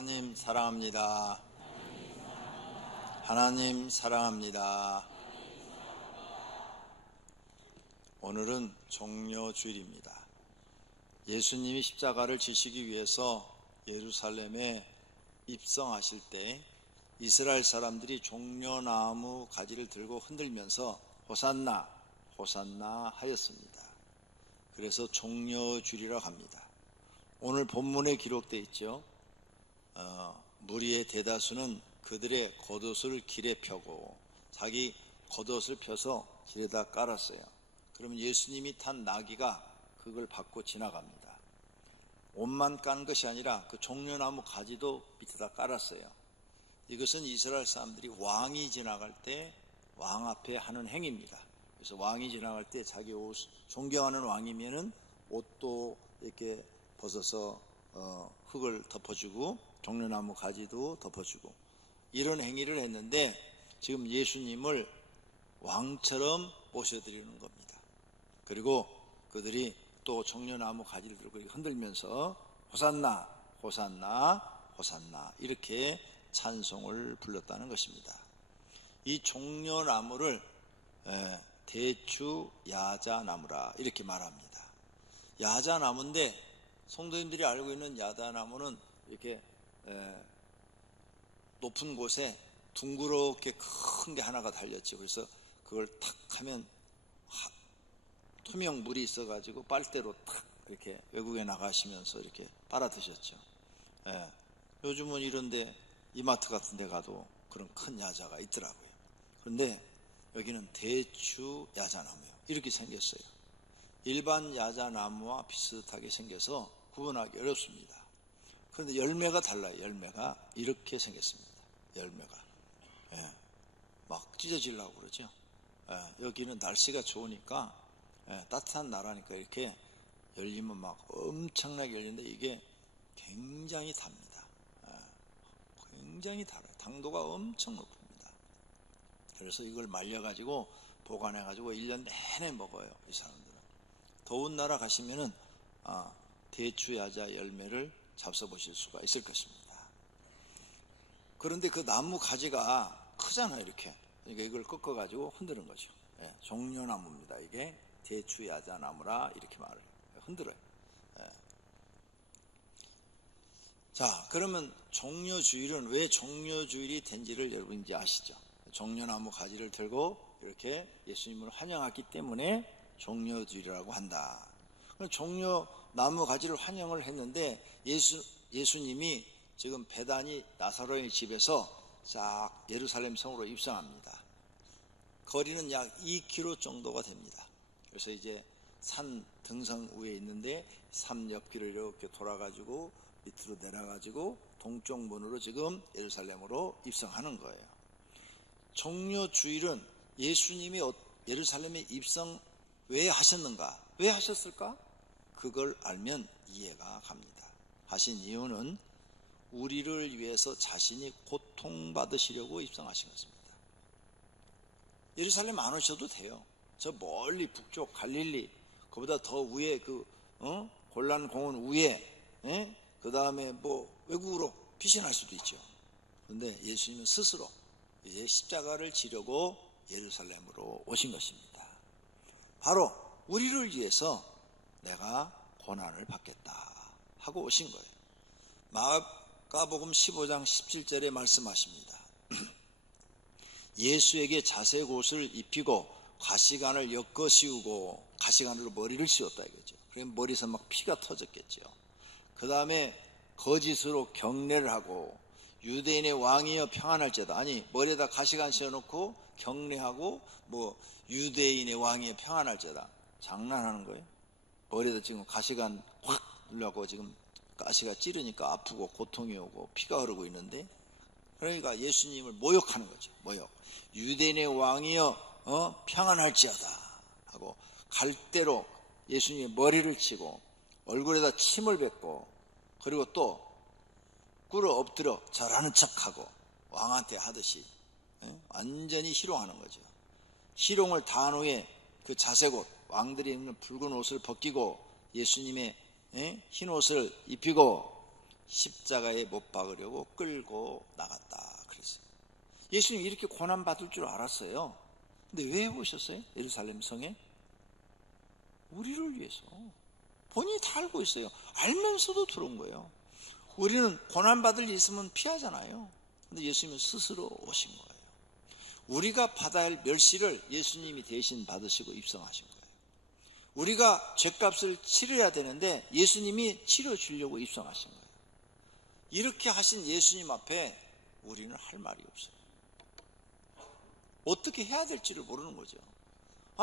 하나님 사랑합니다. 하나님 사랑합니다. 오늘은 종려주일입니다. 예수님이 십자가를 지시기 위해서 예루살렘에 입성하실 때 이스라엘 사람들이 종려나무 가지를 들고 흔들면서 호산나 호산나 하였습니다. 그래서 종려주일이라고 합니다. 오늘 본문에 기록되어 있죠. 무리의 대다수는 그들의 겉옷을 길에 펴고 자기 겉옷을 펴서 길에다 깔았어요. 그러면 예수님이 탄 나귀가 그걸 밟고 지나갑니다. 옷만 깐 것이 아니라 그 종려나무 가지도 밑에다 깔았어요. 이것은 이스라엘 사람들이 왕이 지나갈 때 왕 앞에 하는 행위입니다. 그래서 왕이 지나갈 때 자기 옷, 존경하는 왕이면은 옷도 이렇게 벗어서 흙을 덮어주고 종려나무 가지도 덮어주고 이런 행위를 했는데 지금 예수님을 왕처럼 모셔드리는 겁니다. 그리고 그들이 또 종려나무 가지를 들고 흔들면서 호산나 호산나 호산나 이렇게 찬송을 불렀다는 것입니다. 이 종려나무를 대추 야자나무라 이렇게 말합니다. 야자나무인데 성도님들이 알고 있는 야자나무는 이렇게 높은 곳에 둥그렇게 큰 게 하나가 달렸죠. 그래서 그걸 탁 하면 투명 물이 있어가지고 빨대로 탁 이렇게 외국에 나가시면서 이렇게 빨아 드셨죠. 요즘은 이런데 이마트 같은 데 가도 그런 큰 야자가 있더라고요. 그런데 여기는 대추 야자나무예요. 이렇게 생겼어요. 일반 야자나무와 비슷하게 생겨서 구분하기 어렵습니다. 그런데 열매가 달라요. 열매가 이렇게 생겼습니다. 열매가 막 찢어지려고 그러죠. 여기는 날씨가 좋으니까 따뜻한 나라니까 이렇게 열리면 막 엄청나게 열리는데 이게 굉장히 답니다. 굉장히 달아요. 당도가 엄청 높습니다. 그래서 이걸 말려가지고 보관해가지고 1년 내내 먹어요. 이 사람들은. 더운 나라 가시면은 대추 야자 열매를 잡숴보실 수가 있을 것입니다. 그런데 그 나무 가지가 크잖아요. 이렇게. 그러니까 이걸 꺾어가지고 흔드는 거죠. 종려나무입니다. 이게 대추 야자나무라 이렇게 말을 해요. 흔들어요. 자, 그러면 종려주일은 왜 종려주일이 된지를 여러분 이제 아시죠? 종려나무 가지를 들고 이렇게 예수님을 환영했기 때문에 종려주일이라고 한다. 종려나무 가지를 환영을 했는데 예수님이 지금 베다니 나사로의 집에서 쫙 예루살렘 성으로 입성합니다. 거리는 약 2km 정도가 됩니다. 그래서 이제 산 등성 위에 있는데 산 옆길을 이렇게 돌아가지고 밑으로 내려가지고 동쪽 문으로 지금 예루살렘으로 입성하는 거예요. 종려주일은 예수님이 예루살렘에 입성 왜 하셨는가? 왜 하셨을까? 그걸 알면 이해가 갑니다. 하신 이유는 우리를 위해서 자신이 고통받으시려고 입성하신 것입니다. 예루살렘 안 오셔도 돼요. 저 멀리 북쪽 갈릴리 그보다 더 위에 골란 공원 위에 그 다음에 뭐 외국으로 피신할 수도 있죠. 그런데 예수님은 스스로 이제 십자가를 지려고 예루살렘으로 오신 것입니다. 바로 우리를 위해서 내가 고난을 받겠다 하고 오신 거예요. 마가복음 15장 17절에 말씀하십니다. 예수에게 자색 옷을 입히고 가시관을 엮어 씌우고 가시관으로 머리를 씌웠다 이거죠. 그러면 머리에서 막 피가 터졌겠죠. 그 다음에 거짓으로 경례를 하고 유대인의 왕이여 평안할지어다. 아니 머리에다 가시관 씌워놓고 경례하고 뭐 유대인의 왕이여 평안할지어다. 장난하는 거예요. 머리에다 지금 가시관 확 눌려고 지금 가시가 찌르니까 아프고 고통이 오고 피가 흐르고 있는데 그러니까 예수님을 모욕하는 거죠. 모욕. 유대인의 왕이여 평안할지어다 하고 갈대로 예수님의 머리를 치고 얼굴에다 침을 뱉고 그리고 또 꿇어 엎드려 절하는 척하고 왕한테 하듯이 완전히 희롱하는 거죠. 희롱을 다한 후에 그 자색옷 왕들이 입는 붉은 옷을 벗기고 예수님의 흰 옷을 입히고 십자가에 못 박으려고 끌고 나갔다 그랬어요. 예수님이 이렇게 고난받을 줄 알았어요. 근데 왜 오셨어요? 예루살렘 성에? 우리를 위해서. 본인이 다 알고 있어요. 알면서도 들어온 거예요. 우리는 고난받을 일 있으면 피하잖아요. 근데 예수님은 스스로 오신 거예요. 우리가 받아야 할 멸시를 예수님이 대신 받으시고 입성하신 거예요. 우리가 죄값을 치러야 되는데 예수님이 치러주려고 입성하신 거예요. 이렇게 하신 예수님 앞에 우리는 할 말이 없어요. 어떻게 해야 될지를 모르는 거죠.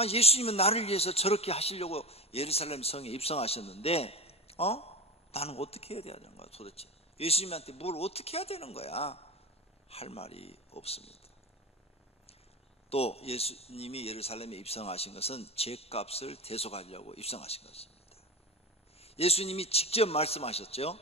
예수님은 나를 위해서 저렇게 하시려고 예루살렘 성에 입성하셨는데 나는 어떻게 해야 되는 거야 도대체. 예수님한테 뭘 어떻게 해야 되는 거야. 할 말이 없습니다. 또 예수님이 예루살렘에 입성하신 것은 죄값을 대속하려고 입성하신 것입니다. 예수님이 직접 말씀하셨죠.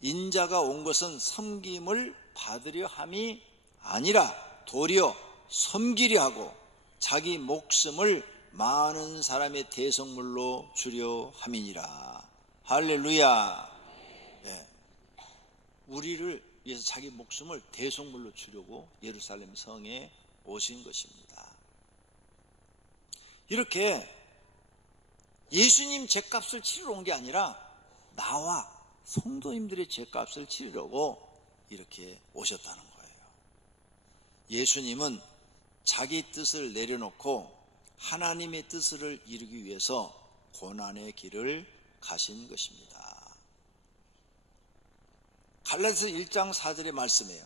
인자가 온 것은 섬김을 받으려 함이 아니라 도리어 섬기려 하고 자기 목숨을 많은 사람의 대속물로 주려 함이니라. 할렐루야. 네. 우리를 위해서 자기 목숨을 대속물로 주려고 예루살렘 성에 오신 것입니다. 이렇게 예수님 죄값을 치르러 온 게 아니라 나와 성도님들의 죄값을 치르려고 이렇게 오셨다는 거예요. 예수님은 자기 뜻을 내려놓고 하나님의 뜻을 이루기 위해서 고난의 길을 가신 것입니다. 갈라디아서 1장 4절의 말씀이에요.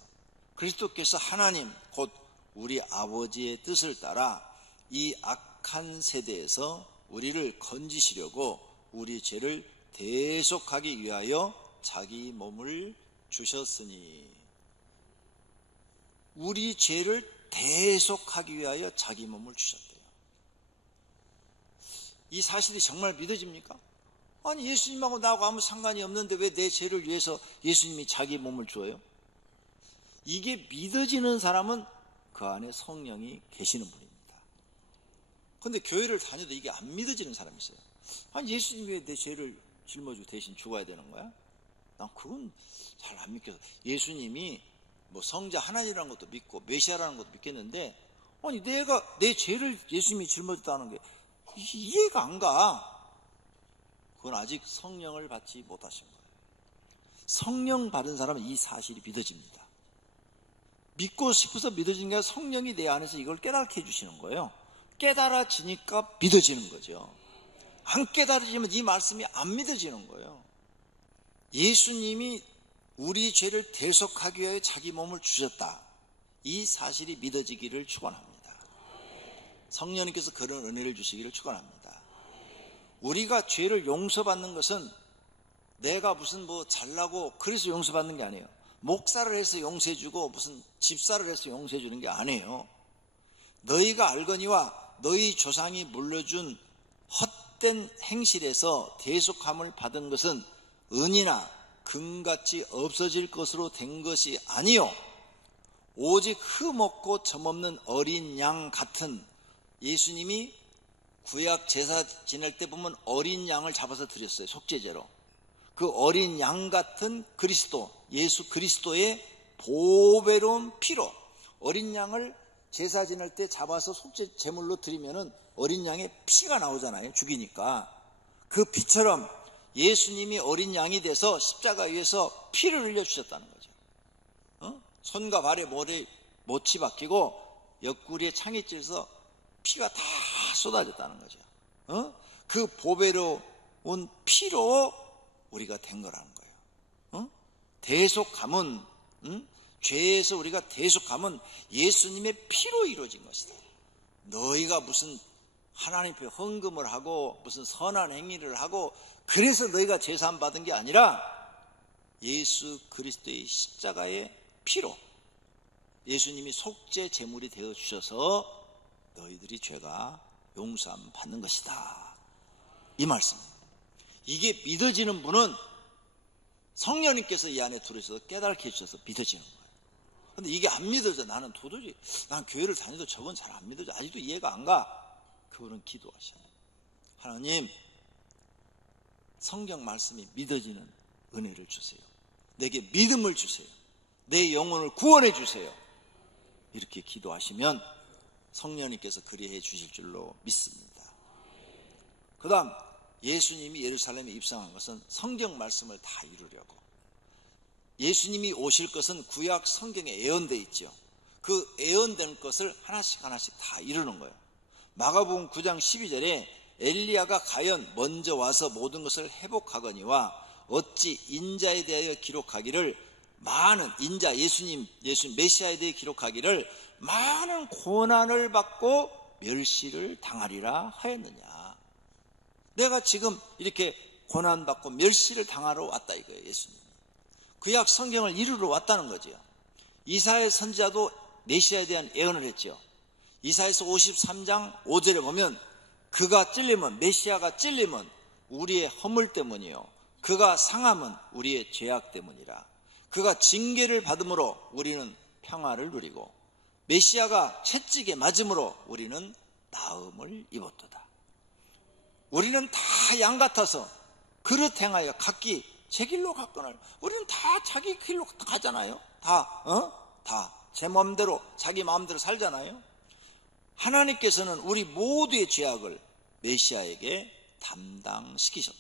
그리스도께서 하나님 곧 우리 아버지의 뜻을 따라 이 악한 세대에서 우리를 건지시려고 우리 죄를 대속하기 위하여 자기 몸을 주셨으니, 우리 죄를 대속하기 위하여 자기 몸을 주셨대요. 이 사실이 정말 믿어집니까? 아니 예수님하고 나하고 아무 상관이 없는데 왜 내 죄를 위해서 예수님이 자기 몸을 줘요? 이게 믿어지는 사람은 그 안에 성령이 계시는 분입니다. 그런데 교회를 다녀도 이게 안 믿어지는 사람이 있어요. 아니 예수님이 왜 내 죄를 짊어지고 대신 죽어야 되는 거야? 난 그건 잘 안 믿겨서. 예수님이 뭐 성자 하나님이라는 것도 믿고 메시아라는 것도 믿겠는데 아니 내가 내 죄를 예수님이 짊어졌다는 게 이해가 안 가. 그건 아직 성령을 받지 못하신 거예요. 성령 받은 사람은 이 사실이 믿어집니다. 믿고 싶어서 믿어지는 게 아니라 성령이 내 안에서 이걸 깨닫게 해주시는 거예요. 깨달아지니까 믿어지는 거죠. 안 깨달아지면 이 말씀이 안 믿어지는 거예요. 예수님이 우리 죄를 대속하기 위해 자기 몸을 주셨다. 이 사실이 믿어지기를 축원합니다. 성령님께서 그런 은혜를 주시기를 축원합니다. 우리가 죄를 용서받는 것은 내가 무슨 뭐 잘나고 그래서 용서받는 게 아니에요. 목사를 해서 용서해주고 무슨 집사를 해서 용서해주는 게 아니에요. 너희가 알거니와 너희 조상이 물려준 헛된 행실에서 대속함을 받은 것은 은이나 금같이 없어질 것으로 된 것이 아니요 오직 흠없고 점없는 어린 양 같은, 예수님이 구약 제사 지낼 때 보면 어린 양을 잡아서 드렸어요. 속죄제로. 그 어린 양 같은 그리스도, 예수 그리스도의 보배로운 피로, 어린 양을 제사 지낼 때 잡아서 속죄 제물로 드리면은 어린 양의 피가 나오잖아요. 죽이니까. 그 피처럼 예수님이 어린 양이 돼서 십자가 위에서 피를 흘려주셨다는 거죠. 손과 발에 못이 박히고 옆구리에 창이 찔려서 피가 다 쏟아졌다는 거죠. 그 보배로운 피로 우리가 된 거라는 거예요. 대속함은, 죄에서 우리가 대속함은 예수님의 피로 이루어진 것이다. 너희가 무슨 하나님 앞에 헌금을 하고 무슨 선한 행위를 하고 그래서 너희가 제사함 받은 게 아니라 예수 그리스도의 십자가의 피로 예수님이 속죄 제물이 되어 주셔서 너희들이 죄가 용서함 받는 것이다. 이 말씀. 이게 믿어지는 분은 성령님께서 이 안에 들어오셔서 깨닫게 해주셔서 믿어지는 거예요. 근데 이게 안 믿어져. 나는 도저히, 난 교회를 다녀도 저건 잘 안 믿어져. 아직도 이해가 안 가. 그분은 기도하셔요. 하나님, 성경 말씀이 믿어지는 은혜를 주세요. 내게 믿음을 주세요. 내 영혼을 구원해 주세요. 이렇게 기도하시면 성령님께서 그리해 주실 줄로 믿습니다. 그 다음 예수님이 예루살렘에 입성한 것은 성경 말씀을 다 이루려고. 예수님이 오실 것은 구약 성경에 예언되어 있죠. 그 예언된 것을 하나씩 다 이루는 거예요. 마가복음 9장 12절에 엘리야가 과연 먼저 와서 모든 것을 회복하거니와 어찌 인자에 대하여 기록하기를 많은 인자 예수님 메시아에 대해 기록하기를 많은 고난을 받고 멸시를 당하리라 하였느냐. 내가 지금 이렇게 고난받고 멸시를 당하러 왔다 이거예요. 예수님 구약 성경을 이루러 왔다는 거죠. 이사야 선지자도 메시아에 대한 예언을 했죠. 이사야서 53장 5절에 보면 그가 찔리면 메시아가 찔리면 우리의 허물 때문이요 그가 상함은 우리의 죄악 때문이라. 그가 징계를 받음으로 우리는 평화를 누리고 메시아가 채찍에 맞음으로 우리는 나음을 입었도다. 우리는 다 양 같아서 그릇 행하여 각기 제 길로 갔거늘. 우리는 다 자기 길로 가잖아요. 다 제 마음대로 자기 마음대로 살잖아요. 하나님께서는 우리 모두의 죄악을 메시아에게 담당시키셨다.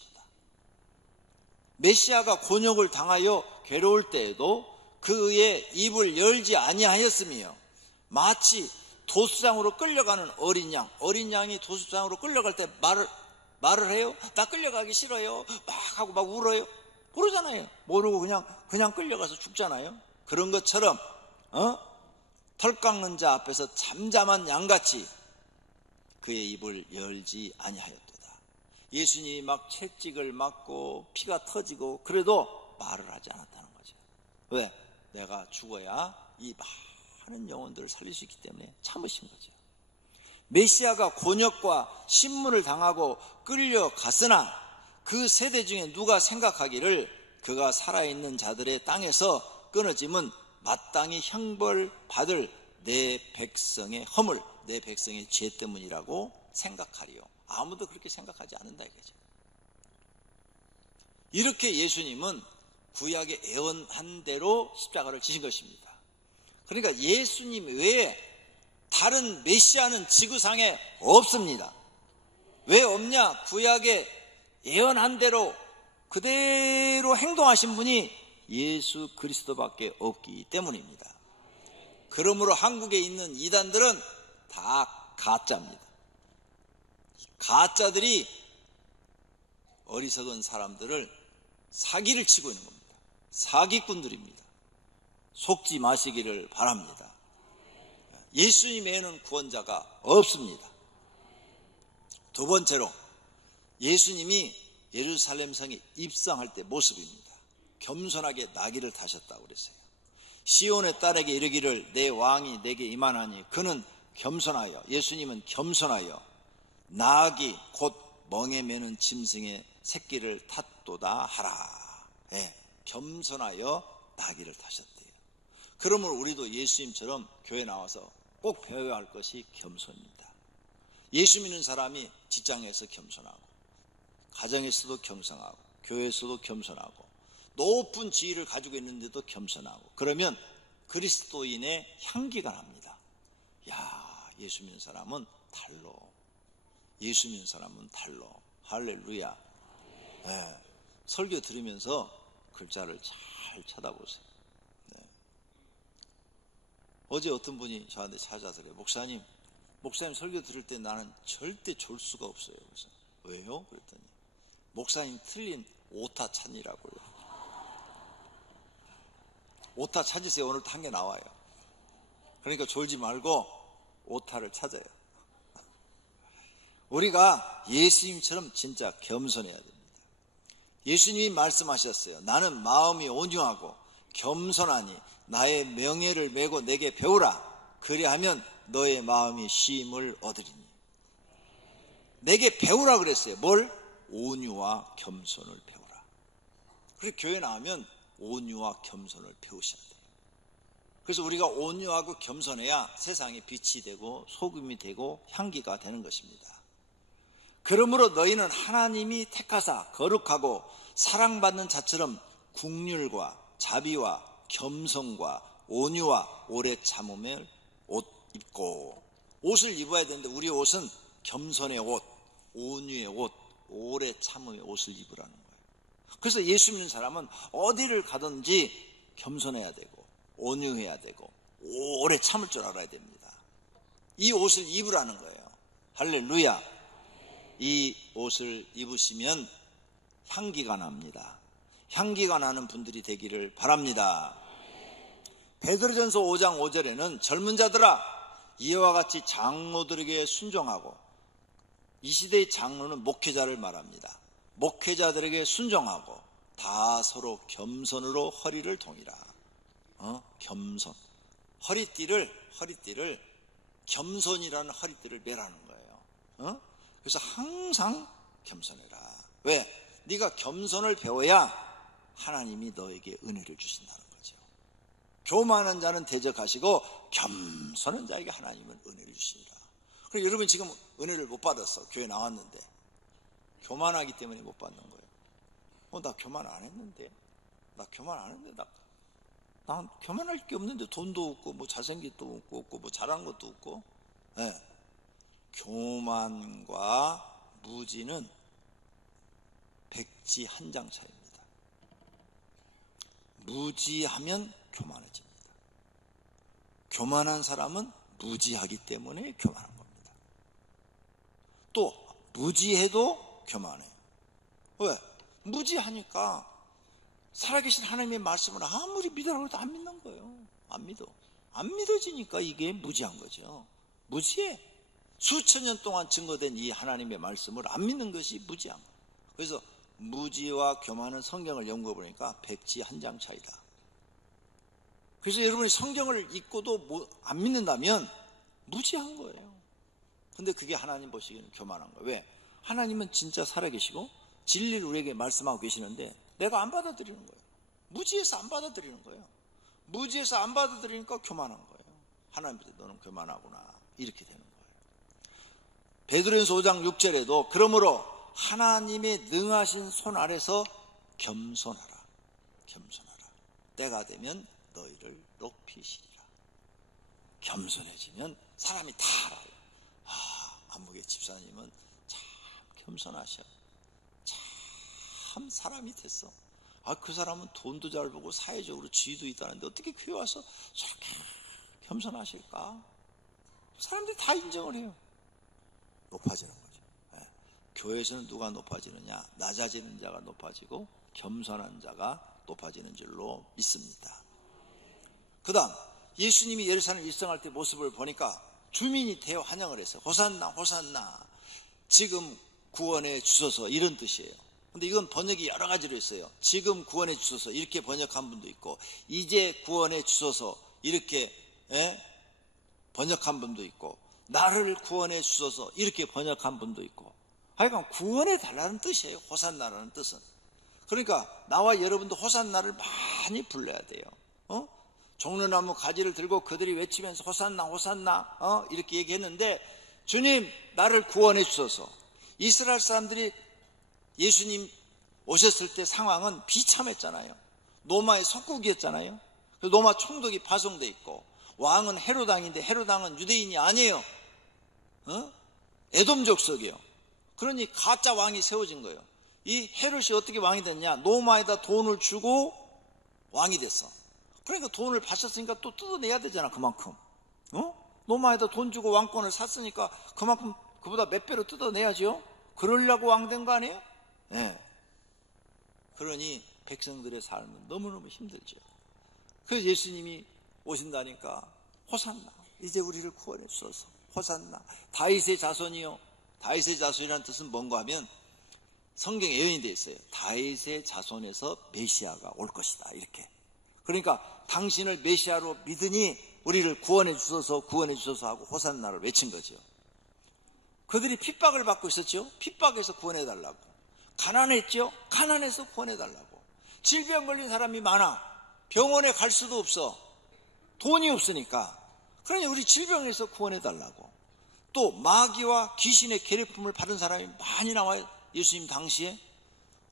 메시아가 곤욕을 당하여 괴로울 때에도 그의 입을 열지 아니하였으며 마치 도수장으로 끌려가는 어린 양이 도수장으로 끌려갈 때 말을 해요? 나 끌려가기 싫어요. 막 하고 막 울어요. 모르잖아요. 모르고 그냥 끌려가서 죽잖아요. 그런 것처럼 털 깎는 자 앞에서 잠잠한 양같이 그의 입을 열지 아니하였도다. 예수님이 막 채찍을 맞고 피가 터지고 그래도 말을 하지 않았다는 거죠. 왜? 내가 죽어야 이 많은 영혼들을 살릴 수 있기 때문에 참으신 거죠. 메시아가 곤욕과 신문을 당하고 끌려갔으나 그 세대 중에 누가 생각하기를 그가 살아있는 자들의 땅에서 끊어짐은 마땅히 형벌받을 내 백성의 허물, 내 백성의 죄 때문이라고 생각하리요. 아무도 그렇게 생각하지 않는다 이거죠. 이렇게 예수님은 구약에 예언한 대로 십자가를 지신 것입니다. 그러니까 예수님 외에 다른 메시아는 지구상에 없습니다. 왜 없냐? 구약에 예언한 대로 그대로 행동하신 분이 예수 그리스도밖에 없기 때문입니다. 그러므로 한국에 있는 이단들은 다 가짜입니다. 가짜들이 어리석은 사람들을 사기를 치고 있는 겁니다. 사기꾼들입니다. 속지 마시기를 바랍니다. 예수님 외에는 구원자가 없습니다. 두 번째로 예수님이 예루살렘 성에 입성할 때 모습입니다. 겸손하게 나귀를 타셨다고 그랬어요. 시온의 딸에게 이르기를 내 왕이 내게 임하나니 그는 겸손하여, 예수님은 겸손하여 나귀 곧 멍에 매는 짐승의 새끼를 탔도다 하라. 겸손하여 나귀를 타셨대요. 그러므로 우리도 예수님처럼 교회 나와서 꼭 배워야 할 것이 겸손입니다. 예수 믿는 사람이 직장에서 겸손하고 가정에서도 겸손하고 교회에서도 겸손하고 높은 지위를 가지고 있는데도 겸손하고 그러면 그리스도인의 향기가 납니다. 야, 예수 믿는 사람은 달로. 예수 믿는 사람은 달로. 할렐루야. 설교 들으면서 글자를 잘 쳐다보세요. 어제 어떤 분이 저한테 찾아더래요. 목사님 설교 들을 때 나는 절대 졸 수가 없어요. 그래서 왜요? 그랬더니 목사님 틀린 오타 찾느라고요. 오타 찾으세요. 오늘도 한 개 나와요. 그러니까 졸지 말고 오타를 찾아요. 우리가 예수님처럼 진짜 겸손해야 됩니다. 예수님이 말씀하셨어요. 나는 마음이 온유하고 겸손하니 나의 명예를 메고 내게 배우라. 그리하면 너의 마음이 쉼을 얻으리니. 내게 배우라 그랬어요. 뭘? 온유와 겸손을 배우라. 그래서 교회 나오면 온유와 겸손을 배우셔야 돼요. 그래서 우리가 온유하고 겸손해야 세상에 빛이 되고 소금이 되고 향기가 되는 것입니다. 그러므로 너희는 하나님이 택하사 거룩하고 사랑받는 자처럼 국률과 자비와 겸손과 온유와 오래 참음을 옷 입고, 옷을 입어야 되는데 우리 옷은 겸손의 옷, 온유의 옷, 오래 참음의 옷을 입으라는 거예요. 그래서 예수 믿는 사람은 어디를 가든지 겸손해야 되고 온유해야 되고 오래 참을 줄 알아야 됩니다. 이 옷을 입으라는 거예요. 할렐루야. 이 옷을 입으시면 향기가 납니다. 향기가 나는 분들이 되기를 바랍니다. 베드로전서 5장 5절에는 젊은 자들아 이와 같이 장로들에게 순종하고, 이 시대의 장로는 목회자를 말합니다. 목회자들에게 순종하고 다 서로 겸손으로 허리를 동이라. 겸손. 허리띠를 겸손이라는 허리띠를 매라는 거예요. 그래서 항상 겸손해라. 왜? 네가 겸손을 배워야 하나님이 너에게 은혜를 주신다는 거죠. 교만한 자는 대적하시고 겸손한 자에게 하나님은 은혜를 주시니라. 그리고 여러분 지금 은혜를 못 받았어. 교회 나왔는데 교만하기 때문에 못 받는 거예요. 나 교만 안 했는데, 나 교만할 게 없는데 돈도 없고 뭐 잘생긴 것도 없고 뭐 잘한 것도 없고. 네. 교만과 무지는 백지 한 장 차이입니다. 무지하면 교만해집니다. 교만한 사람은 무지하기 때문에 교만한 겁니다. 또 무지해도 교만해요. 왜? 무지하니까 살아계신 하나님의 말씀을 아무리 믿으라고 해도 안 믿는 거예요. 안 믿어지니까 이게 무지한 거죠. 무지해. 수천 년 동안 증거된 이 하나님의 말씀을 안 믿는 것이 무지한 거예요. 그래서 무지와 교만은 성경을 연구해 보니까 백지 한 장 차이다. 그래서 여러분이 성경을 읽고도 안 믿는다면 무지한 거예요. 근데 그게 하나님 보시기에는 교만한 거예요. 왜? 하나님은 진짜 살아계시고 진리를 우리에게 말씀하고 계시는데 내가 안 받아들이는 거예요. 무지해서 안 받아들이는 거예요. 무지해서 안 받아들이니까 교만한 거예요. 하나님께서 너는 교만하구나, 이렇게 되는 거예요. 베드로전서 5장 6절에도 그러므로 하나님의 능하신 손 아래서 겸손하라. 때가 되면 너희를 높이시리라. 겸손해지면 사람이 다 알아요. 안목의 집사님은 참 겸손하셔. 참 사람이 됐어. 그 사람은 돈도 잘 벌고 사회적으로 지위도 있다는데 어떻게 교회 와서 저렇게 겸손하실까? 사람들이 다 인정을 해요. 높아지는 거죠. 네. 교회에서는 누가 높아지느냐? 낮아지는 자가 높아지고 겸손한 자가 높아지는 줄로 믿습니다. 그 다음 예수님이 예루살렘 일성할 때 모습을 보니까 주민이 대환영을 했어요. 호산나 호산나, 지금 구원해 주소서, 이런 뜻이에요. 근데 이건 번역이 여러 가지로 했어요. 지금 구원해 주소서 이렇게 번역한 분도 있고, 이제 구원해 주소서 이렇게 번역한 분도 있고, 나를 구원해 주소서 이렇게 번역한 분도 있고, 하여간 구원해 달라는 뜻이에요. 호산나라는 뜻은. 그러니까 나와 여러분도 호산나를 많이 불러야 돼요. 종려나무 가지를 들고 그들이 외치면서 호산나 호산나 이렇게 얘기했는데, 주님 나를 구원해 주소서. 이스라엘 사람들이 예수님 오셨을 때 상황은 비참했잖아요. 로마의 속국이었잖아요. 로마 총독이 파송돼 있고, 왕은 헤로당인데 헤로당은 유대인이 아니에요. 에돔 족속이에요. 그러니 가짜 왕이 세워진 거예요. 이 헤롯이 어떻게 왕이 됐냐? 로마에다 돈을 주고 왕이 됐어. 그러니까 돈을 바쳤으니까 또 뜯어내야 되잖아, 그만큼. 로마에다 돈 주고 왕권을 샀으니까 그만큼 그보다 몇 배로 뜯어내야죠. 그러려고 왕 된 거 아니에요? 네. 그러니 백성들의 삶은 너무너무 힘들죠. 그래서 예수님이 오신다니까 호산나, 이제 우리를 구원해 주소서. 호산나, 다윗의 자손이요. 다윗의 자손이라는 뜻은 뭔가 하면 성경에 예언이 되어 있어요. 다윗의 자손에서 메시아가 올 것이다, 이렇게. 그러니까 당신을 메시아로 믿으니 우리를 구원해 주소서, 구원해 주소서 하고 호산나를 외친 거죠. 그들이 핍박을 받고 있었죠. 핍박에서 구원해 달라고. 가난했죠. 가난해서 구원해 달라고. 질병 걸린 사람이 많아. 병원에 갈 수도 없어. 돈이 없으니까. 그러니 우리 질병에서 구원해 달라고. 또 마귀와 귀신의 괴롭힘을 받은 사람이 많이 나와요. 예수님 당시에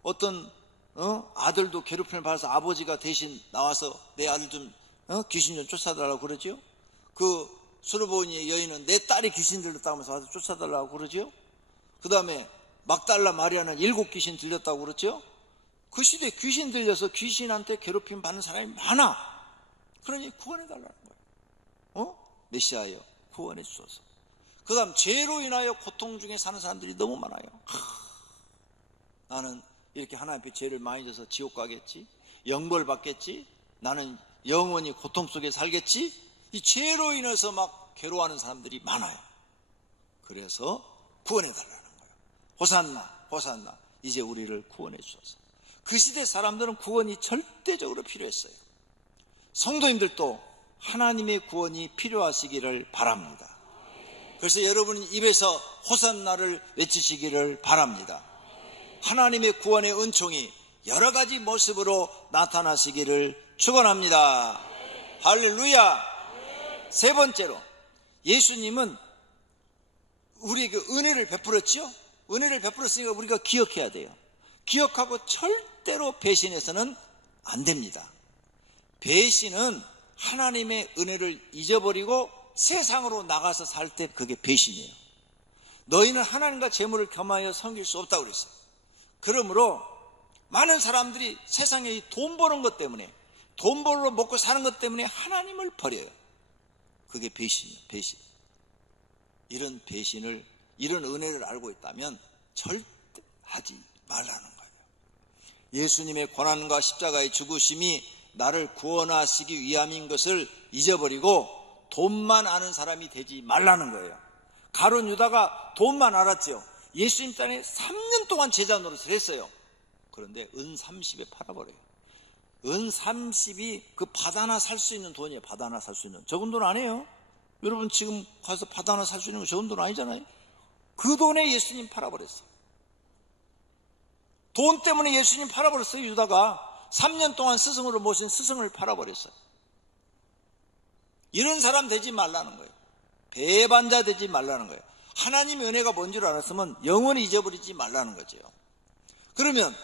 어떤 아들도 괴롭힘을 받아서 아버지가 대신 나와서 내 아들 좀 귀신 좀 쫓아달라고 그러지요. 그 수르보니의 여인은 내 딸이 귀신 들렸다면서 와서 쫓아달라고 그러지요. 그 다음에 막달라 마리아는 7 귀신 들렸다고 그랬죠. 그 시대에 귀신 들려서 귀신한테 괴롭힘 받는 사람이 많아. 그러니 구원해 달라는 거예요. 메시아여 구원해 주소서. 그 다음 죄로 인하여 고통 중에 사는 사람들이 너무 많아요. 나는 이렇게 하나님 앞에 죄를 많이 져서 지옥 가겠지, 영벌 받겠지, 나는 영원히 고통 속에 살겠지, 이 죄로 인해서 막 괴로워하는 사람들이 많아요. 그래서 구원해 달라는 거예요. 호산나 호산나 이제 우리를 구원해 주소서. 그 시대 사람들은 구원이 절대적으로 필요했어요. 성도님들도 하나님의 구원이 필요하시기를 바랍니다. 그래서 여러분 입에서 호산나를 외치시기를 바랍니다. 하나님의 구원의 은총이 여러 가지 모습으로 나타나시기를 축원합니다. 할렐루야. 세 번째로 예수님은 우리에게 은혜를 베풀었죠. 은혜를 베풀었으니까 우리가 기억해야 돼요. 기억하고 절대로 배신해서는 안 됩니다. 배신은 하나님의 은혜를 잊어버리고 세상으로 나가서 살 때 그게 배신이에요. 너희는 하나님과 재물을 겸하여 섬길 수 없다고 그랬어요. 그러므로 많은 사람들이 세상에 이 돈 버는 것 때문에, 돈 벌러 먹고 사는 것 때문에 하나님을 버려요. 그게 배신이에요. 배신. 이런 배신을, 이런 은혜를 알고 있다면 절대 하지 말라는 거예요. 예수님의 고난과 십자가의 죽으심이 나를 구원하시기 위함인 것을 잊어버리고 돈만 아는 사람이 되지 말라는 거예요. 가룟 유다가 돈만 알았죠. 예수님 땅에 3년 동안 제자 노릇을 했어요. 그런데 은 30에 팔아버려요. 은 30이 그 밭 하나 살 수 있는 돈이에요. 밭 하나 살 수 있는. 적은 돈 아니에요. 여러분 지금 가서 밭 하나 살 수 있는 건 적은 돈 아니잖아요. 그 돈에 예수님 팔아버렸어요. 돈 때문에 예수님 팔아버렸어요. 유다가 3년 동안 스승으로 모신 스승을 팔아버렸어요. 이런 사람 되지 말라는 거예요. 배반자 되지 말라는 거예요. 하나님의 은혜가 뭔 줄 알았으면 영원히 잊어버리지 말라는 거죠. 그러면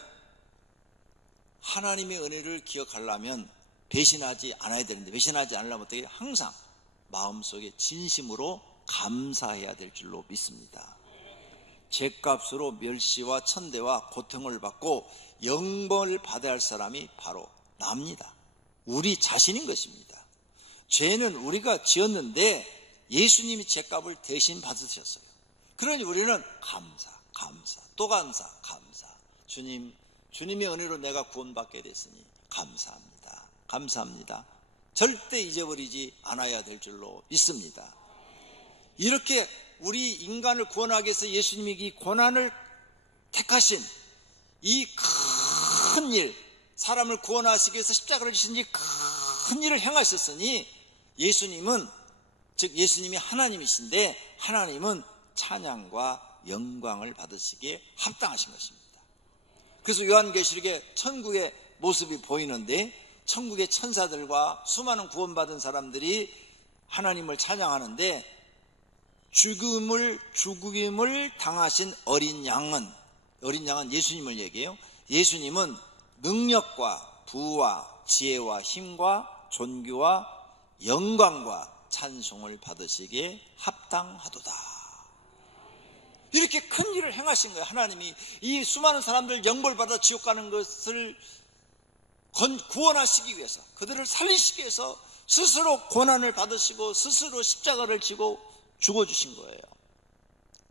하나님의 은혜를 기억하려면 배신하지 않아야 되는데, 배신하지 않으려면 어떻게? 항상 마음속에 진심으로 감사해야 될 줄로 믿습니다. 죗값으로 멸시와 천대와 고통을 받고 영벌을 받아야 할 사람이 바로 납니다. 우리 자신인 것입니다. 죄는 우리가 지었는데 예수님이 죗값을 대신 받으셨어요. 그러니 우리는 감사, 또 감사. 주님의 은혜로 내가 구원받게 됐으니 감사합니다. 절대 잊어버리지 않아야 될 줄로 믿습니다. 이렇게 우리 인간을 구원하기 위해서 예수님이 이 고난을 택하신 이 큰 일, 사람을 구원하시기 위해서 십자가를 지신 이 큰 일을 행하셨으니 예수님은, 즉 예수님이 하나님이신데 하나님은 찬양과 영광을 받으시기에 합당하신 것입니다. 그래서 요한계시록에 천국의 모습이 보이는데 천국의 천사들과 수많은 구원받은 사람들이 하나님을 찬양하는데 죽임을 당하신 어린 양은 예수님을 얘기해요. 예수님은 능력과 부와 지혜와 힘과 존귀와 영광과 찬송을 받으시기에 합당하도다. 이렇게 큰 일을 행하신 거예요. 하나님이 이 수많은 사람들 영벌받아 지옥 가는 것을 구원하시기 위해서, 그들을 살리시기 위해서 스스로 고난을 받으시고 스스로 십자가를 지고 죽어주신 거예요.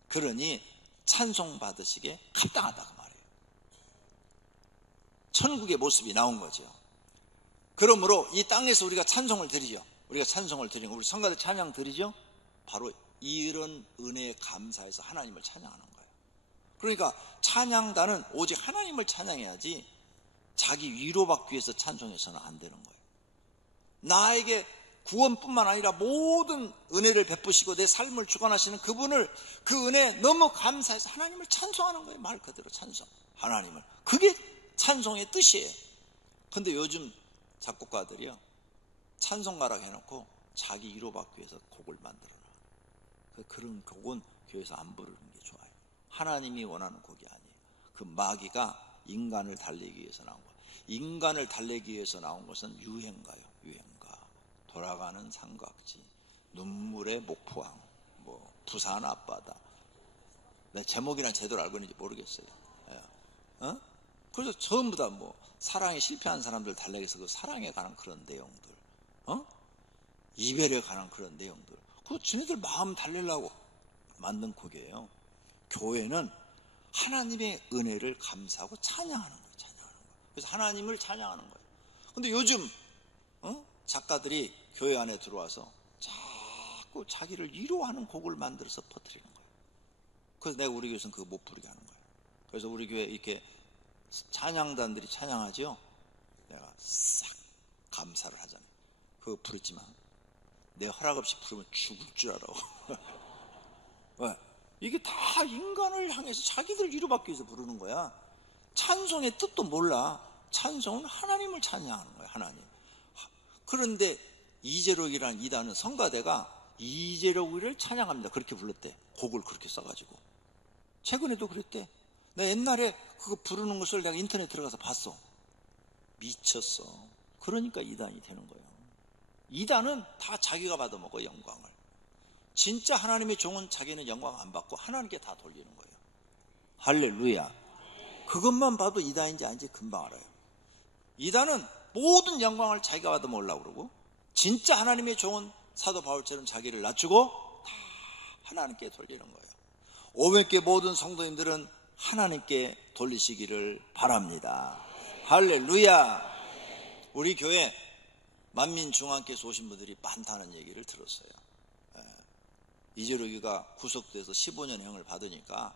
그러니 찬송받으시기에 합당하다 그 말이에요. 천국의 모습이 나온 거죠. 그러므로 이 땅에서 우리가 찬송을 드리죠. 우리가 찬송을 드리는 거, 우리 성가대 찬양 드리죠. 바로 이런 은혜에 감사해서 하나님을 찬양하는 거예요. 그러니까 찬양단은 오직 하나님을 찬양해야지 자기 위로받기 위해서 찬송해서는 안 되는 거예요. 나에게 구원뿐만 아니라 모든 은혜를 베푸시고 내 삶을 주관하시는 그분을, 그 은혜에 너무 감사해서 하나님을 찬송하는 거예요. 말 그대로 찬송, 하나님을. 그게 찬송의 뜻이에요. 근데 요즘 작곡가들이요, 찬송가라고 해놓고 자기 위로받기 위해서 곡을 만들어놔. 그런 곡은 교회에서 안 부르는 게 좋아요. 하나님이 원하는 곡이 아니에요. 그 마귀가 인간을 달래기 위해서 나온 거예요. 인간을 달래기 위해서 나온 것은 유행가요. 유행가. 돌아가는 삼각지, 눈물의 목포항, 뭐 부산 앞바다. 내 제목이랑 제대로 알고 있는지 모르겠어요. 그래서 전부 다 뭐 사랑에 실패한 사람들 달래기 위해서 그 사랑에 관한 그런 내용들, 이별에 관한 그런 내용들, 그 지네들 마음 달래려고 만든 곡이에요. 교회는 하나님의 은혜를 감사하고 찬양하는 거예요. 찬양하는 거예요. 그래서 하나님을 찬양하는 거예요. 근데 요즘 작가들이 교회 안에 들어와서 자꾸 자기를 위로하는 곡을 만들어서 퍼뜨리는 거예요. 그래서 내가 우리 교회에서는 그거 못 부르게 하는 거예요. 그래서 우리 교회 이렇게 찬양단들이 찬양하죠. 내가 싹 감사를 하잖아요. 그거 부르지만 내 허락 없이 부르면 죽을 줄 알아. 왜? 이게 다 인간을 향해서 자기들 위로받기 위해서 부르는 거야. 찬송의 뜻도 몰라. 찬송은 하나님을 찬양하는 거야. 하나님. 그런데 이재록이라는 이단은 성가대가 이재록을 찬양합니다. 그렇게 불렀대. 곡을 그렇게 써가지고. 최근에도 그랬대. 나 옛날에 그거 부르는 것을 내가 인터넷 들어가서 봤어. 미쳤어. 그러니까 이단이 되는 거예요. 이단은 다 자기가 받아먹어, 영광을. 진짜 하나님의 종은 자기는 영광 안 받고 하나님께 다 돌리는 거예요. 할렐루야. 그것만 봐도 이단인지 아닌지 금방 알아요. 이단은 모든 영광을 자기가 받아먹으려고 그러고, 진짜 하나님의 종은 사도 바울처럼 자기를 낮추고 다 하나님께 돌리는 거예요. 오백개 모든 성도님들은 하나님께 돌리시기를 바랍니다. 할렐루야. 우리 교회 만민중앙께서 오신 분들이 많다는 얘기를 들었어요. 이재록이가 구속돼서 15년형을 받으니까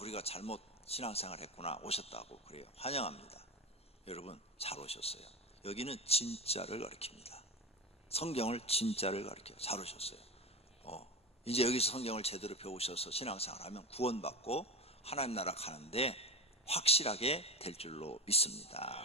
우리가 잘못 신앙생활 했구나, 오셨다고 그래요. 환영합니다. 여러분 잘 오셨어요. 여기는 진짜를 가르칩니다. 성경을 진짜를 가르쳐요. 잘 오셨어요. 이제 여기서 성경을 제대로 배우셔서 신앙생활 하면 구원받고 하나님 나라 가는데 확실하게 될 줄로 믿습니다.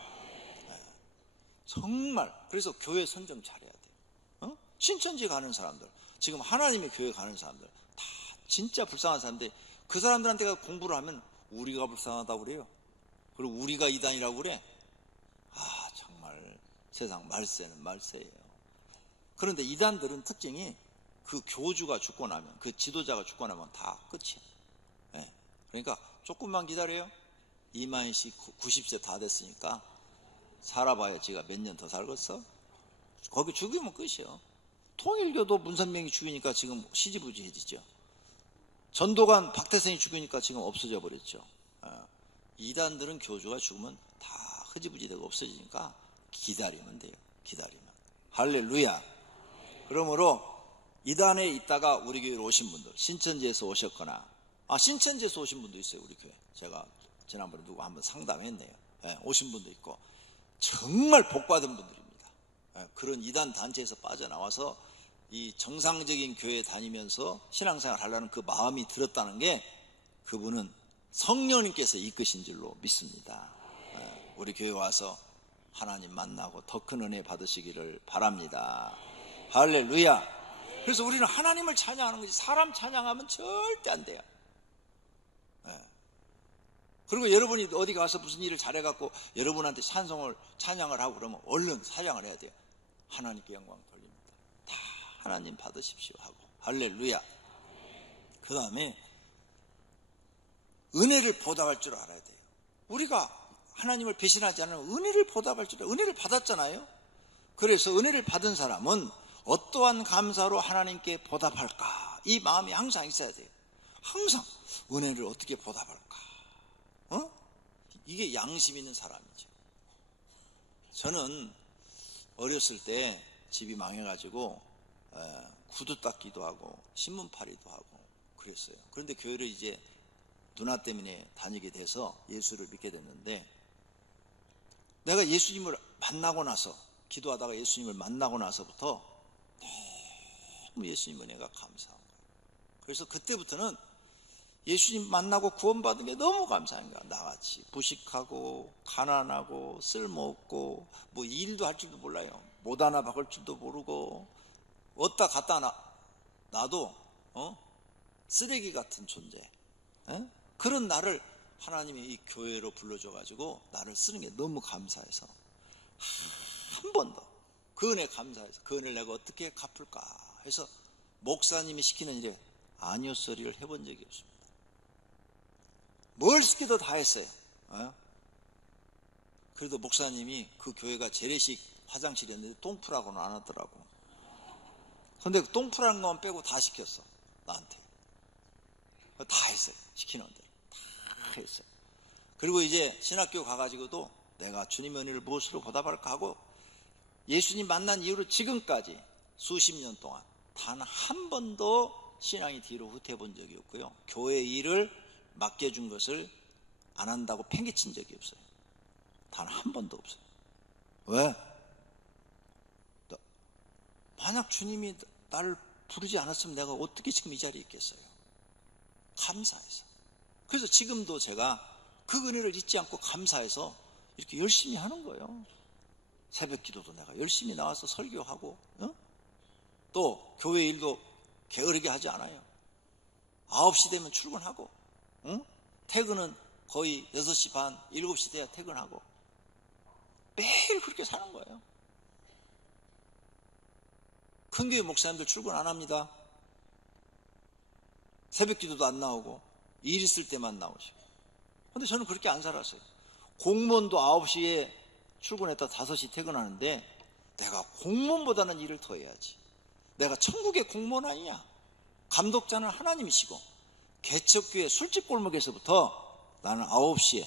정말 그래서 교회 선정 잘해야 돼요. 신천지 가는 사람들, 지금 하나님의 교회 가는 사람들 다 진짜 불쌍한 사람들, 그 사람들한테 공부를 하면 우리가 불쌍하다고 그래요. 그리고 우리가 이단이라고 그래. 정말 세상 말세는 말세예요. 그런데 이단들은 특징이 그 교주가 죽고 나면, 그 지도자가 죽고 나면 다 끝이에요. 그러니까 조금만 기다려요. 이만희 씨 90세 다 됐으니까 살아봐야 지가 몇 년 더 살겠어? 거기 죽이면 끝이요. 통일교도 문선명이 죽이니까 지금 시지부지해지죠. 전도관 박태선이 죽이니까 지금 없어져 버렸죠. 이단들은 교주가 죽으면 다 흐지부지되고 없어지니까 기다리면 돼요. 기다리면. 할렐루야. 그러므로 이단에 있다가 우리 교회로 오신 분들, 신천지에서 오셨거나, 신천지에서 오신 분도 있어요. 우리 교회. 제가 지난번에 누구 한번 상담했네요. 오신 분도 있고 정말 복받은 분들입니다. 그런 이단 단체에서 빠져나와서 이 정상적인 교회 다니면서 신앙생활 하려는 그 마음이 들었다는 게, 그분은 성령님께서 이끄신 줄로 믿습니다. 우리 교회 와서 하나님 만나고 더 큰 은혜 받으시기를 바랍니다. 할렐루야. 그래서 우리는 하나님을 찬양하는 거지, 사람 찬양하면 절대 안 돼요. 그리고 여러분이 어디 가서 무슨 일을 잘해갖고 여러분한테 찬양을 하고 그러면 얼른 사양을 해야 돼요. 하나님께 영광 돌립니다. 다 하나님 받으십시오 하고. 할렐루야. 그 다음에 은혜를 보답할 줄 알아야 돼요. 우리가 하나님을 배신하지 않으면 은혜를 보답할 줄 알아요. 은혜를 받았잖아요. 그래서 은혜를 받은 사람은 어떠한 감사로 하나님께 보답할까, 이 마음이 항상 있어야 돼요. 항상 은혜를 어떻게 보답할까. 이게 양심 있는 사람이죠. 저는 어렸을 때 집이 망해가지고 구두 닦기도 하고 신문팔이도 하고 그랬어요. 그런데 교회를 이제 누나 때문에 다니게 돼서 예수를 믿게 됐는데, 내가 예수님을 만나고 나서, 기도하다가 예수님을 만나고 나서부터 너무 예수님 은혜가 감사한 거예요. 그래서 그때부터는 예수님 만나고 구원받은 게 너무 감사한 거야. 나같이 부식하고 가난하고 쓸모없고 뭐 일도 할 줄도 몰라요. 못 하나 박을 줄도 모르고 어디다 갖다 놔도 쓰레기 같은 존재. 그런 나를 하나님이 이 교회로 불러줘가지고 나를 쓰는 게 너무 감사해서 한 번도 그 은혜 감사해서 그 은혜를 내가 어떻게 갚을까 해서 목사님이 시키는 일에 아니요 소리를 해본 적이 없습니다. 뭘 시켜도 다 했어요. 그래도 목사님이 그 교회가 재래식 화장실이었는데 똥풀하고는 안 하더라고. 근데 그 똥풀하는 것만 빼고 다 시켰어 나한테. 다 했어요. 시키는 대로 다 했어요. 그리고 이제 신학교 가가지고도 내가 주님의 은혜를 무엇으로 보답할까 하고 예수님 만난 이후로 지금까지 수십 년 동안 단 한 번도 신앙이 뒤로 후퇴해본 적이 없고요. 교회 일을 맡겨준 것을 안 한다고 팽개친 적이 없어요. 단 한 번도 없어요. 왜? 만약 주님이 나를 부르지 않았으면 내가 어떻게 지금 이 자리에 있겠어요? 감사해서. 그래서 지금도 제가 그 은혜를 잊지 않고 감사해서 이렇게 열심히 하는 거예요. 새벽 기도도 내가 열심히 나와서 설교하고, 또 교회 일도 게으르게 하지 않아요. 9시 되면 출근하고, 퇴근은 거의 6시 반, 7시 돼야 퇴근하고, 매일 그렇게 사는 거예요. 큰 교회 목사님들 출근 안 합니다. 새벽 기도도 안 나오고 일 있을 때만 나오시고. 근데 저는 그렇게 안 살았어요. 공무원도 9시에 출근했다 5시 퇴근하는데 내가 공무원보다는 일을 더 해야지. 내가 천국의 공무원 아니냐. 감독자는 하나님이시고 개척교회 술집 골목에서부터 나는 9시에